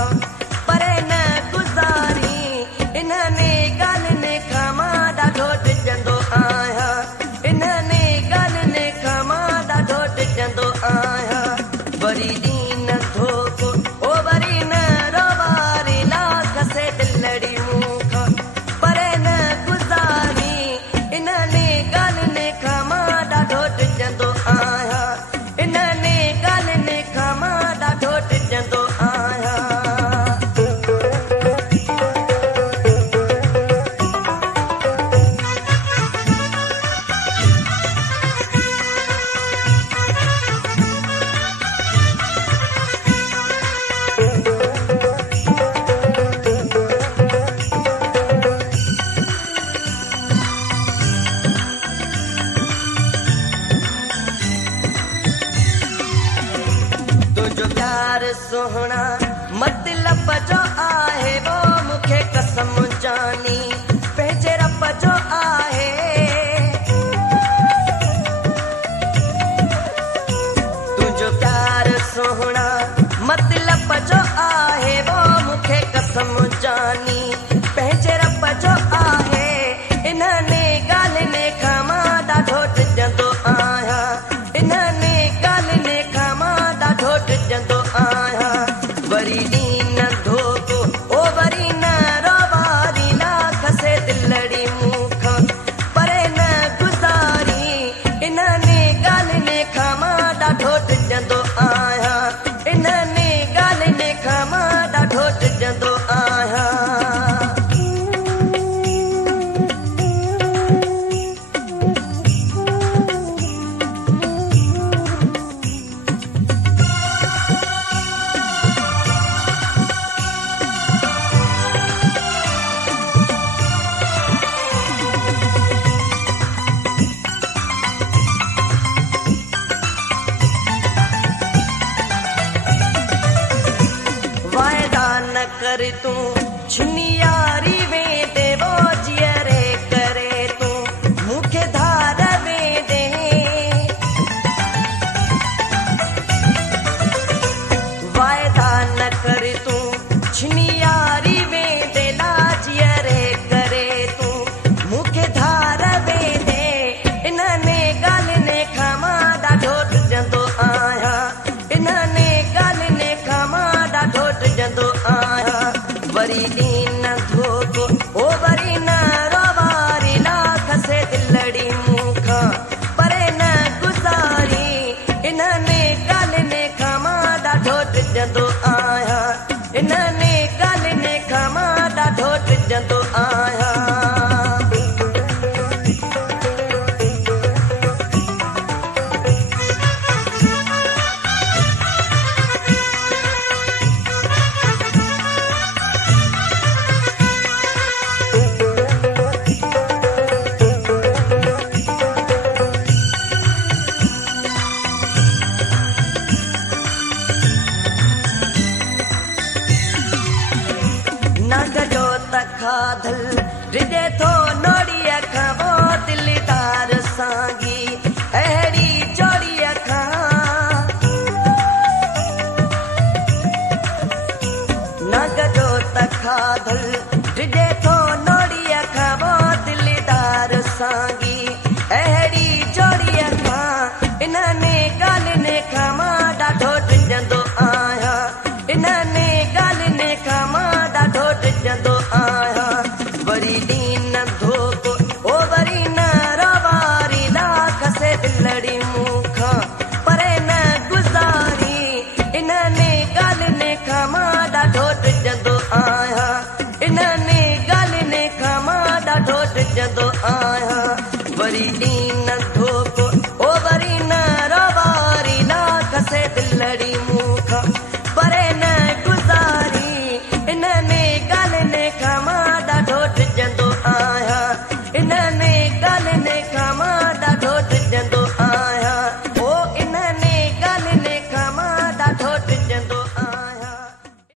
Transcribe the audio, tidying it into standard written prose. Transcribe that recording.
खां परे न गुज़ारी इन्हनि ॻाल्हियुनि खां मां ॾाढो टिजंदो आहियां इन्हनि ॻाल्हियुनि खां मां ॾाढो टिजंदो आहियां वरी ॾींहुं नथो को ओ वरी न रोवारी लाख से दिलड़ी मूं खां परे न गुज़ारी इन्हनि ॻाल्हियुनि खां मां ॾाढो टिजंदो आहियां इन्हनि ॻाल्हियुनि खां मां ॾाढो टिजंदो आहियां तुंहिंजो प्यार सुहिणा मतलब जो आहे वो मूंखे कसम जानी पंहिंजे रब जो आहे तुंहिंजो प्यार सुहिणा मतलब जो आहे वो मूंखे कसम जानी पंहिंजे रब जो आहे इन्हनि ॻाल्हियुनि खां मां ॾाढो टिजंदो आहियां इन्हनि ॻाल्हियुनि खां मां ॾाढो टिजंदो आहियां वरी ॾींहुं नथो को ओ वरी न रोवारी लाख से दिलड़ी मूं खां परे न गुज़ारी इन्हनि ॻाल्हियुनि खां मां ॾाढो टिजंदो आहियां इन्हनि ॻाल्हियुनि खां मां ॾाढो टिजंदो आहियां वायदा न कर तूं छिनी यारी वेंदे वो जीअरे करे तूं मूंखे धार वेंदे वायदा न कर तूं छिनी यारी वेंदे ला जीअरे करे तूं मूंखे धार वेंदे इन्हनि ॻाल्हियुनि खां मां ॾाढो टिजंदो आहियां इन्हनि ॻाल्हियुनि खां मां ॾाढो टिजंदो आहियां वरी ॾींहुं नथो को ओ वरी न रोवारी लाख से दिलड़ी मूं खां परे न गुज़ारी इन्हनि ॻाल्हियुनि खां मां ॾाढो टिजंदो आहियां इन्हनि ॻाल्हियुनि खां मां ॾाढो टिजंदो आहियां नाग जो तखाधल रिदे थो नोड़ीअ खां वो दिलदार सांगी अहिड़ी जोड़ीअ खां नाग जो तखाधल